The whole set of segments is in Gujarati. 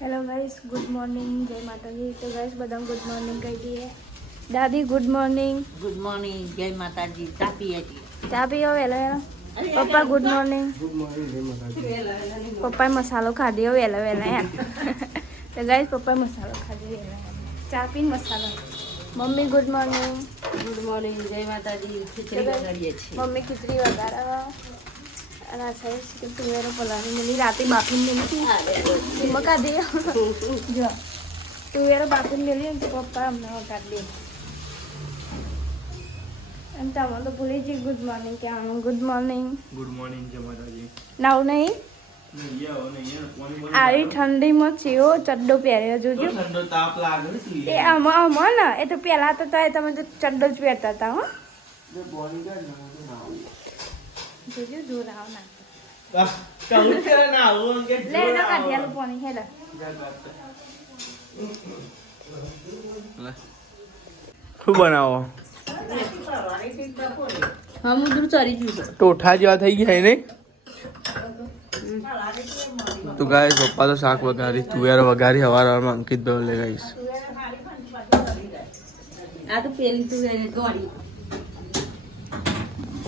हेलो गाइस, गुड मॉर्निंग, जय माता दी। तो गाइस बदाम गुड मॉर्निंग कह दिए। दादी गुड मॉर्निंग। गुड मॉर्निंग, जय माता दी। चा पिए जी। चा पियो वेला वेला। पप्पा गुड मॉर्निंग। गुड मॉर्निंग जय माता दी। पप्पा मसालो खा दियो वेला वेला यार। तो गाइस पप्पा मसालो खा दियो वेला वेला। चा पीन मसालो। Mummy good morning. Good morning, जय माता दी। खिचड़ी વગાડીએ છીએ। मम्मी खिचड़ी वगाड़ा અને આ સાઈડ ચિકન તુવેરો પલાળી મેલી રાતે બાફીને મેલી હતી મકા દે જો તુવેરો બાફીને મેલી ને તો પપ્પા અમને વગાડી દે એમ તો અમે તો ભૂલી જઈએ ગુડ મોર્નિંગ કહેવાનું। ગુડ મોર્નિંગ જય માતાજી। નાવ નહીં આવી ઠંડીમાં ચેવો ચડ્ડો પહેર્યો જોજો। ઠંડો તાપ લાગે છે એ આમાં ને એ તો પહેલા તો તમે તો ચડ્ડો જ પહેરતા હતા હો જોજો જોર આવ ના કહું કે ના આવું કે લે ના કાઢિયાલું પાણી હેલા શું બનાવો હમ ઉધર ચરી ગયું છે। ટોઠા જેવા થઈ ગયા નહીં તો ગાઈસ પપ્પા તો શાક વઘારી તુવેર વઘારી હવારમાં અંકિત ભાઈ લે ગાઈસ આ તો પેલી તું દોડી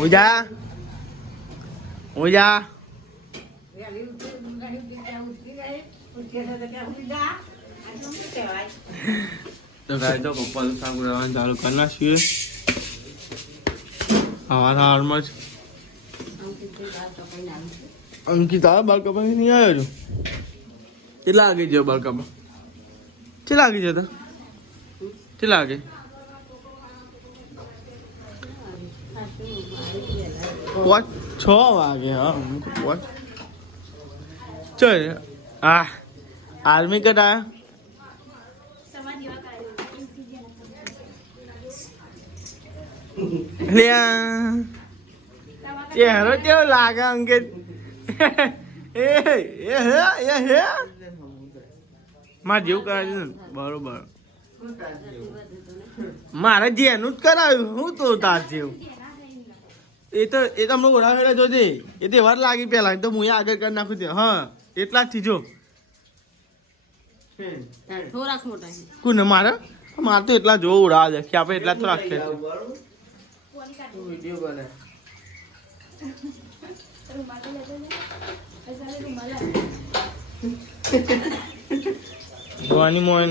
ઓજા ઓજા તો ગાઈસ તો પપ્પા તો શાક બનાવવાનું ચાલુ કરી નાખીએ હવારમાં જ અંકિત આ બાલ કપા નહીં આવ્યો છું કેટલા વાગે ગયો બાલ કપા કેટલા વાગે જતા કેટલા વાગે 6 વાગે હા પાંચ ચલ આ આર્મી કટ આયા ચહેરો કેવો લાગે અંકિત મારે જેવું કરાવ્યું ને બરોબર મારે જેનું જ કરાવ્યું હું તો તાર જેવું એ તો હમણાં ઓળાવેલા જોજે એ તો વાર લાગી પેલા તો હું આગળ કરી નાખું ત્યાં હા એટલા જ થી જો થોડાક મોટા કોને મારે તો એટલા જો ઉડાવ દે કે આપણે એટલા તો રાખીએ વિડીયો બને જોવાની મોન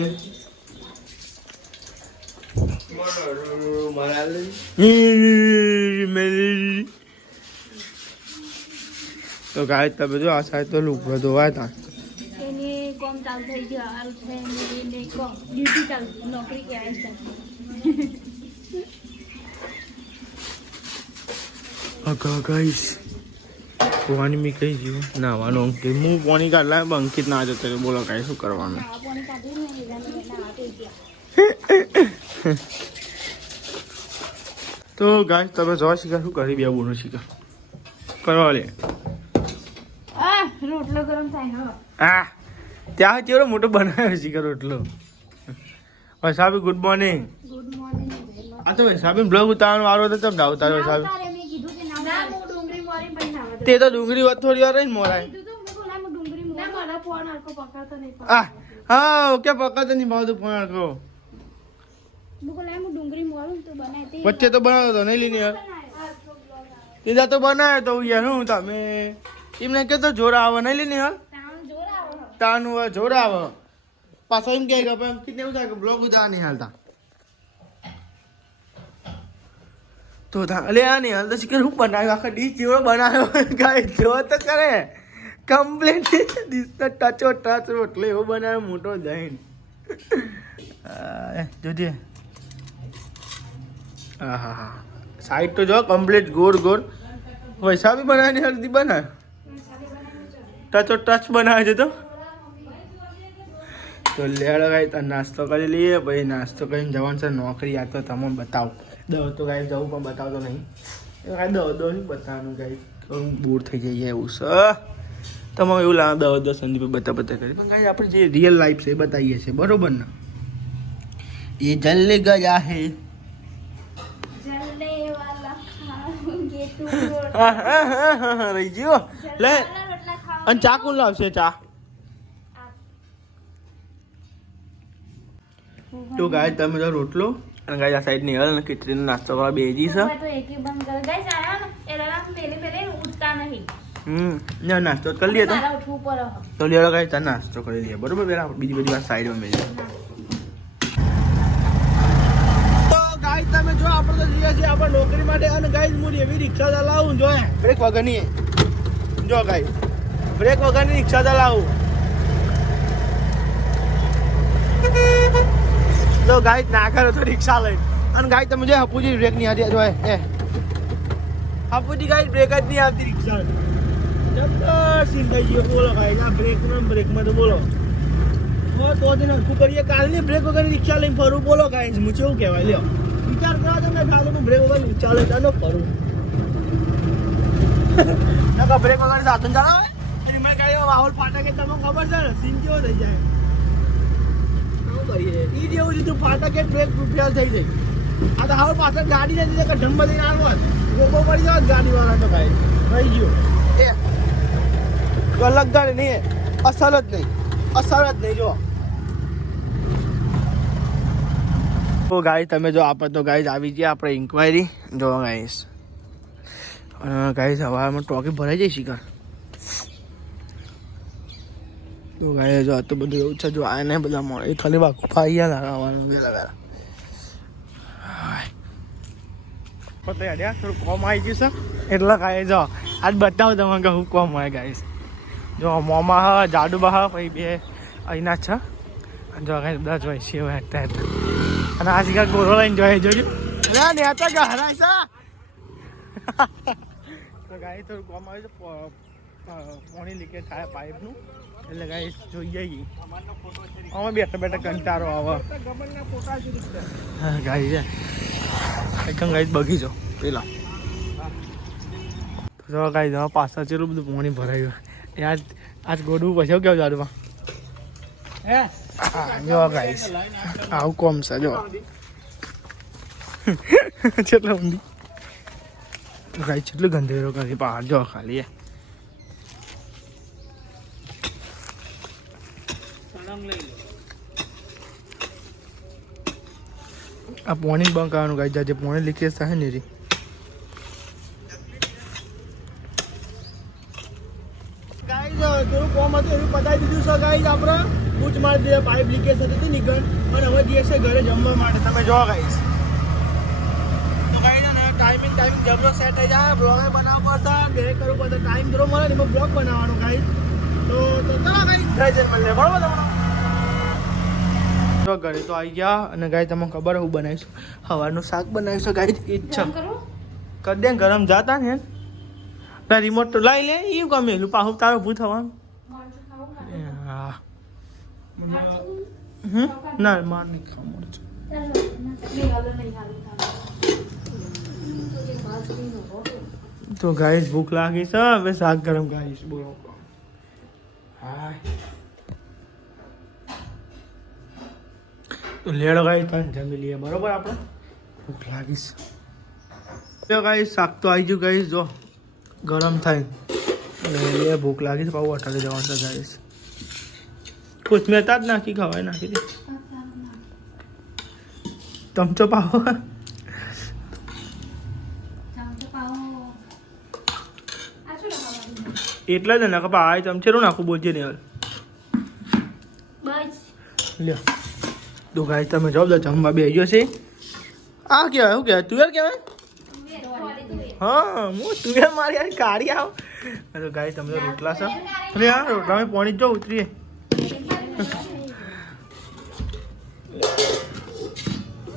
તો ગાય તમે જો આ સાઈડ તો લુકડો ધોવાય તા એને કોમ ચાલુ થઈ ગયો હાલ થઈને કોમ ડ્યુટી ચાલુ નોકરી ક્યાં છે અગા ગાઈસ પાણી મી કઈ ગયું નાવાનું અંકિત હું પાણી કાઢલા અંકિત ના જતો બોલો કાંઈ શું કરવાનું આ પાણી કાઢ્યું ને એના થઈ ગયા તો ગાઈસ તમે જોવા શીખા શું કરી બે બોનો શીખા કરવા લે આ રોટલો ગરમ થાય હો આ ત્યાં કેવડો મોટો બનાવ્યો શીખા રોટલો વસાબી ગુડ મોર્નિંગ ગુડ મોર્નિંગ આ તો વસાબી બ્લોગ ઉતારવાનો વારો હતો તમ ના ઉતાર્યો વસાબી તારે મેં કીધું કે ના હું ડુંગળી મોરી પણ ના તે તો ડુંગળી વથોડી વાર રહીને મોરાય કીધું તો મેં બોલા હું ડુંગળી મોરી ના મને ફોન આરકો પકડતો નહીં આ હા ઓકે પકડતો નહીં ભાવતું ફોન કરો હું બોલા હું ડુંગળી મોરું તો બનાય તે વચ્ચે તો બનાવ્યો તો નહીં લીધી યાર તીધા તો બનાવ્યો તો યાર હું તમે એમને કે તો જોર આવે નહીં લીધી યાર તાણ જોર આવો તાનું જોર આવે પાછા એમ કહે કે કેટલે એવું થાય કે બ્લોગ ઉતાર નહીં હાલતા તો અલે આ નહીં હાલ તો શીખર હું બનાવ્યો આખા ડીશ જેવો બનાવ્યો ગાય જો તો કરે કમ્પ્લીટ ડીશ તો ટચો ટચ રોટલો એવો બનાવ્યો મોટો જઈને જોજે હા હા હા સાઈડ તો જો કમ્પ્લીટ ગોળ ગોળ વૈસા બી બનાવીને હલ્દી બનાવે ટચો ટચ બનાવે છે તો લેડ ગાઈ તો નાસ્તો કરી લઈએ પછી નાસ્તો કરીને જવાનું છે નોકરી આ તો તમે બતાવો દવા તો ગાઈ જવું પણ બતાવતો નહીં દવા દવા બતાવવાનું ગાઈ બોર થઈ જઈએ એવું છે તમારે એવું લાગે દવા દવા સંદીપ બતા કરી પણ ગાઈ આપણે જે રિયલ લાઈફ છે એ બતાવીએ છીએ બરોબર ને એ જલ્લે ગયા હે જલ્લે વાલા ખાઓગે તું રહી ગયો લે અને ચા કોણ લાવશે ચા તો ગાય તમે તો રોટલો અને ગાય આ સાઈડ ની હળ અને ખીચડીનો નાસ્તો કરવા બેજી છે. તો એકી બંધ કરે ગાઈસ આયા ને એ રવા પેલે ઉઠતા નહીં. ના નાસ્તો કરી લઈએ તો મારા ઉઠવું પડે. તો લેડો ગાય તાર નાસ્તો કરી લઈએ બરોબર. પેલા બીજી બધી વાત સાઈડમાં મેળવી. તો ગાય તમે જો આપણે તો જઈએ છીએ આપણે નોકરી માટે અને ગાય હું એવી રિક્ષા ચલાવું જો બ્રેક વગરની જો ગાય બ્રેક વગરની રિક્ષા ચલાવું. તો ગાય ના કરો તો રિક્ષા લઈને અને ગાય તમે જો હપુજી બ્રેક નહીં આવતી જો હપુજી ગાય બ્રેક જ નહીં આવતી રિક્ષા સીન થઈ ગયો. બોલો ગાય આ બ્રેકમાં તો બોલો તો જ નક્કી કરીએ કાલની બ્રેક વગરની રિક્ષા લઈને ફરું. બોલો ગાય હું કેવું કહેવાય લ્યો વિચાર કરો તમે ચાલો હું બ્રેક વગર રિક્ષા લઈને ચાલો ફરું. ના બ્રેક વગર સાધન ચાલો અને મેં ગાડી વાહોલ ફાટકે તમને ખબર છે ને સીન કેવો થઈ જાય. ઈ જેવું લીધું ફાટકે બ્રેક ફેલ થઈ જાય. આ તો હવે પાછળ ગાડી નથી કે ઢમમાં લઈને આવવા રોકો પડી જાવ ગાડી વાળા તો ભાઈ રહી ગયો અલગ ગાડી નહીં અસર જ નહીં જો. તો ગાય તમે જો આપણે તો ગાય આવી ગયા આપણે ઇન્ક્વાયરી જો ગાઈસ ગાઈસ હવામાં ટોકી ભરાઈ જાય શિકાર. તો ગાય જો તો બધું એવું છે જો આ ને બધા મળે એ ખાલી બાકી ફાઈયા લાગવાનું લગાડા પતા યાર થોડું કોમ આવી ગયું છે એટલે ગાય જો આજ બતાવો તમને કે હું કોમ હોય ગાઈસ. જો મોમાં હા જાડુ બા પછી બે અહીંના છે જો ગાય બધા જોઈ છે હેઠતા અને આ શિકાર ગોરો લઈને જોઈએ જોજો અરે નેતા કે હરાય છે. તો ગાય થોડું કોમ આવ્યું છે પાણી લીકેજ થાય પાઇપનું એટલે ગાય જોઈએ અમે બેઠા કંટાળો આવે ગાય છે એકદમ ગાય બગીચો પેલા તો ગાય જવા પાછળ ચેલું બધું પાણી ભરાયું આજ ગોડવું પછી કેવું જાડુમાં જો ગાઈસ આવું કોમ છે જો કેટલા ઊંધી ગાય કેટલું ગંધેરો કરી બહાર જો ખાલી આ પાણી બંધ કરવાનું ગાય જે પાણી લીકેજ થાય ને રી થોડું કોમ હતું એવું પતાવી દીધું છે ગાઈઝ આપણે બૂચ મારી દીધા પાઇપ લીકેજ થતી હતી નીકળ અને હવે જઈએ છે ઘરે જમવા માટે. તમે જો ગાઈઝ તો ગાઈઝ ને ટાઈમિંગ જમરો સેટ થઈ જાય બ્લોગ બનાવવો પડશે ડિરેક્ટ કરવું પડશે ટાઈમ થોડો મળે ને એમાં બ્લોગ બનાવવાનો ગાઈઝ. તો ચાલો ગાઈઝ ઘરે જઈને મળીએ બરોબર તમને. તો ઘરે તો આવી ગયા અને ગાઈઝ તમને ખબર હું બનાવીશું સવારનું શાક બનાવીશું ગાઈઝ ઈચ્છા કરી દે ગરમ જાતા ને રિમોટ તો લઈ લે એવું ગમેલું પાછું તારો ઊભું થવાનું હા ના માર નહીં ખાવું તો ગાઈસ ભૂખ લાગી છે હવે શાક ગરમ ગાઈશ બોલો હા તો લેડો ગાઈસ તને જમી લઈએ બરોબર આપણે ભૂખ લાગીશ. તો ગાઈસ શાક તો આવી ગયું ગાઈસ જો ગરમ થાય અને એ ભૂખ લાગી છે પાછું અટાડે જવાનું છે ગાઈસ. કોથમીર જ નાખી ખવાય નાખી દે ચમચો પાવો એટલે જ ને કપા આ ચમચેરું નાખું બોલજે ને લ્યો તો ગાઈસ તમે જાઓ તો જમવા બેસી ગયો છે. આ કહેવાય શું કહેવાય તુવેર કહેવાય હા હું તુવેર મારી યાર કાઢી આવ તો ગાય તમે તો રોટલા છો અરે હા રોટલા મેં પાણી જો ઉતરીએ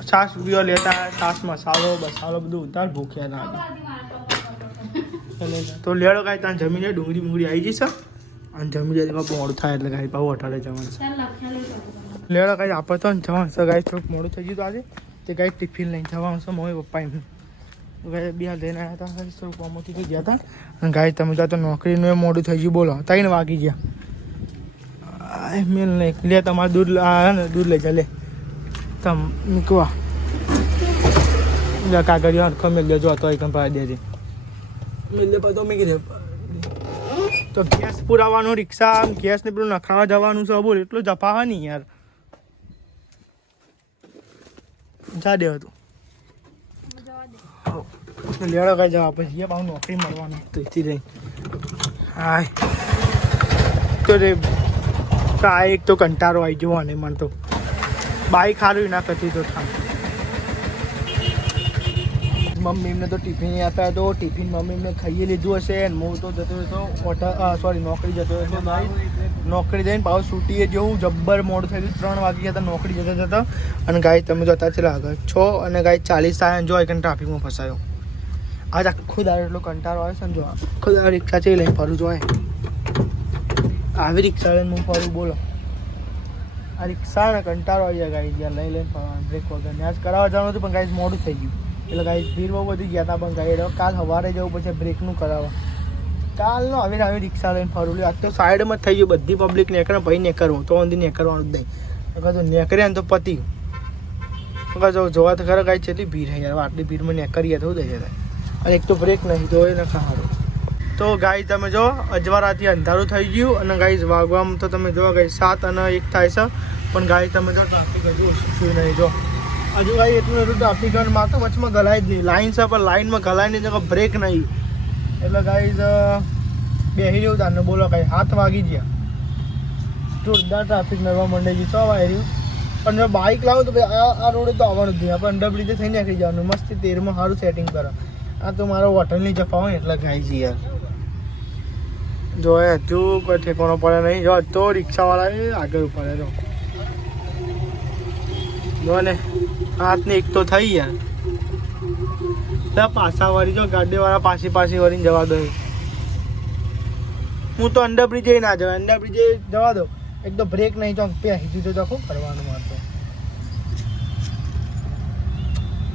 છાશ પીવા લેતા છાશ મસાલો બસાલો બધું ઉતાર ભૂખ્યા ના તો લેડો ગાય ત્યાં જમીને ડુંગળી મુંગળી આવી જઈશ અને જમી જાય મોડું થાય એટલે ગાય પાછું અઠાડે જવાનું છે. લેડો ગાય આપણે તો જવાનું છે ગાય થોડુંક મોડું થઈ ગયું આજે તે ગાય ટિફિન લઈને જવાનું છે મમ્મી પપ્પા એમ ગાય બે લઈને આવ્યા હતા થોડુંક કોમોથી થઈ ગયા હતા અને ગાય તમે તો નોકરીનું મોડું થઈ ગયું બોલો 3 વાગી ગયા મેલ નહીં લે તમારે દૂધ ને દૂધ લઈ જા લે તમ મૂકવા કાગળિયા હરખો મેલ દેજો હતો એક પાડી દેજે મેલ દે તો મેં કીધે તો ગેસ પુરાવાનું રિક્ષા ગેસને પેલું નખાવા જવાનું છે બોલ એટલું જપાવા નહીં યાર જા દે હતું લેડો કઈ જવા પછી પાછું નોકરી મળવાનું તો એથી રહી હા તો રે આ એક તો કંટાળો આવી જવો અને મને તો બાઈક સારું ના કરતી તો થામ મમ્મીને તો ટિફિન આપ્યા હતો ટિફિન મમ્મીને ખાઈ લીધું હશે અને હું તો જતો હતો નોકરી જતો હતો નોકરી જઈને પાછું છૂટીએ જેવું જબ્બર મોડું થઈ ગયું 3 વાગી ગયા હતા નોકરી જતો અને ગાય તમે જોતા ચલા આગળ 6 અને ગાય 40 થાય જો એક ટ્રાફિકમાં ફસાયો આજ આખો દાડો એટલો કંટાળો આવે છે ને જો આખો દાડો રિક્ષા ચડી લઈને ફરું જોવાય આવી રિક્ષા લઈને હું ફરું બોલો આ રિક્ષા ને કંટાળો આવી જાય ગાઈ જ્યાં લઈ લઈને ફરવાનું બ્રેક વગર ને આજ કરાવવા જવાનું હતું પણ ગાઈ મોડું થઈ ગયું એટલે ગાઈ ભીડ બહુ બધી ગયા હતા પણ ગાઈ કાલ સવારે જવું પછી બ્રેકનું કરાવવા કાલનો આવી રિક્ષા લઈને ફરું લ્યો આજ તો સાઈડમાં જ થઈ ગયું બધી પબ્લિક નેકરે પછી નેકરવું તો અંધી નેકરવાનું જ નહીં તો નેકરે ને તો પતી જોવા તો ખરા ગાઈ કેટલી ભીડ છે યાર આટલી ભીડમાં નેકરીએ તો થઈ જાય અને એક તો બ્રેક નહીં તો એ નખા સારું તો ગાઈ તમે જો અજવારાથી અંધારું થઈ ગયું અને ગાઈ વાગવામાં તો તમે જો ગાઈ 7 અને 1 થાય છે પણ ગાઈ તમે જો ટ્રાફિક હજુ ઓછું નહીં જો હજુ ગાઈ એટલું બધું ટ્રાફિક માં તો વચમાં ગલાય જ નહીં લાઈન છે પણ લાઈનમાં ગલાય નહીં જગ્યા બ્રેક નહીં એટલે ગાઈ બેસી રહ્યું તાને બોલો ગાઈ 7 વાગી ગયા જોરદાર ટ્રાફિક નડવા માંડે છે 6 વાગી રહ્યું પણ જો બાઇક લાવું તો આ રોડે તો આવવાનું જ નહીં આપણે અંડરબ્રિજે થઈને નાખી જવાનું મસ્ત 13માં સારું સેટિંગ કરો આ તો મારો હોટલની જફા હોય એટલે ગાઈ છે યાર જો હજુ કોઈ ઠેકાણો પડે નહીં જો તો રિક્ષાવાળા આગળ પડે જો ને હાથને એક તો થઈ યાર પાછા વળી જો ગાડીવાળા પાછી વળીને જવા દો હું તો અંડરબ્રિજે ના જવાય અંડરબ્રિજે જવા દો એક તો બ્રેક નહીં તો સીધું તો શું કરવાનું મારે તો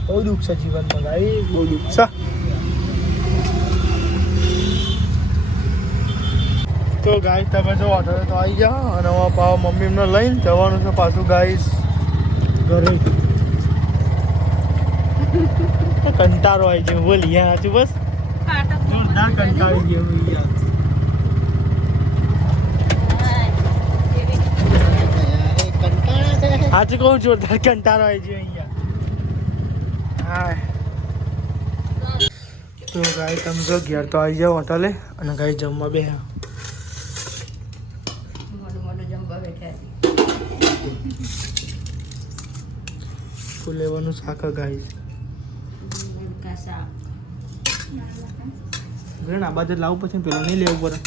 બહુ દુઃખ છે જીવનમાં ગાઈ બહુ દુઃખ છે તો ગાય તમે જો ઓર્ડર તો આવી જાઓ અને પાવ મમ્મી એમને લઈને જવાનું છે પાછું ગાઈસ ઘરે કંટાળો આવી ગયો બોલી યાર સાચું બસ જોરદાર કંટાળી ગયો યાર સાચું કહું જોરદાર કંટાળો આવી ગયો અહીંયા હા તો ગાય તમે જો ઘેર તો આવી જાઓ હોટલે અને ગાય જમવા બે ફુલેવાનું શાક ગાય આ બાજુ લાવું પછી પેલો નહીં લેવું પડે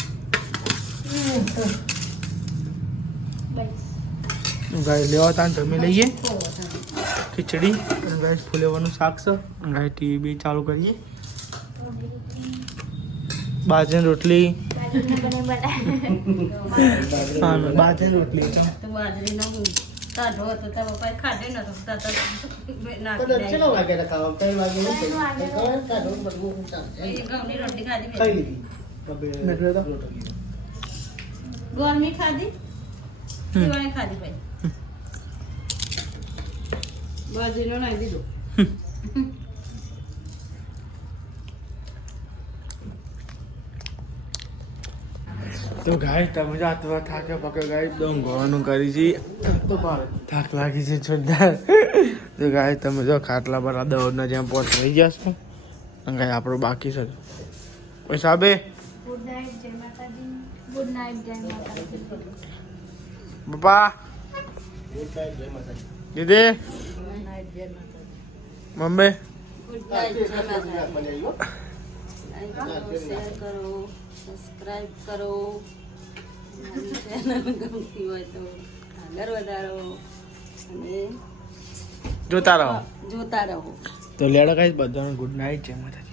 ગાય લેવા તાન જમી લઈએ ખીચડી અને ગાય ફુલેવાનું શાક છે ગાય ટીવી ચાલુ કરીએ બાજરીની રોટલી હા બાજરીની રોટલી ગરમી ખાધી પીવાની ખાધી ભાઈ બાજરીનો નાખી દીધો તો ગાય તમે જ આતવા થાકે પકે ગાય એકદમ ગોવાનું કરી છે તો થાક લાગી છે જોરદાર તો ગાય તમે જો ખાટલા પર દોડના જ્યાં પોટ થઈ જશો અને ગાય આપણો બાકી છે પૈસા બે ગુડ નાઇટ જય માતાજી ગુડ નાઇટ જય માતાજી પપ્પા દીદી મમ્મી ગુડ નાઇટ જય માતાજી શેર કરો સબસ્ક્રાઇબ કરો ચેનલ ગમતી હોય તો આગળ વધારો અને જોતા રહો જોતા રહો તો લેડો ગાઈસ બધાને ગુડ નાઇટ જય માતાજી.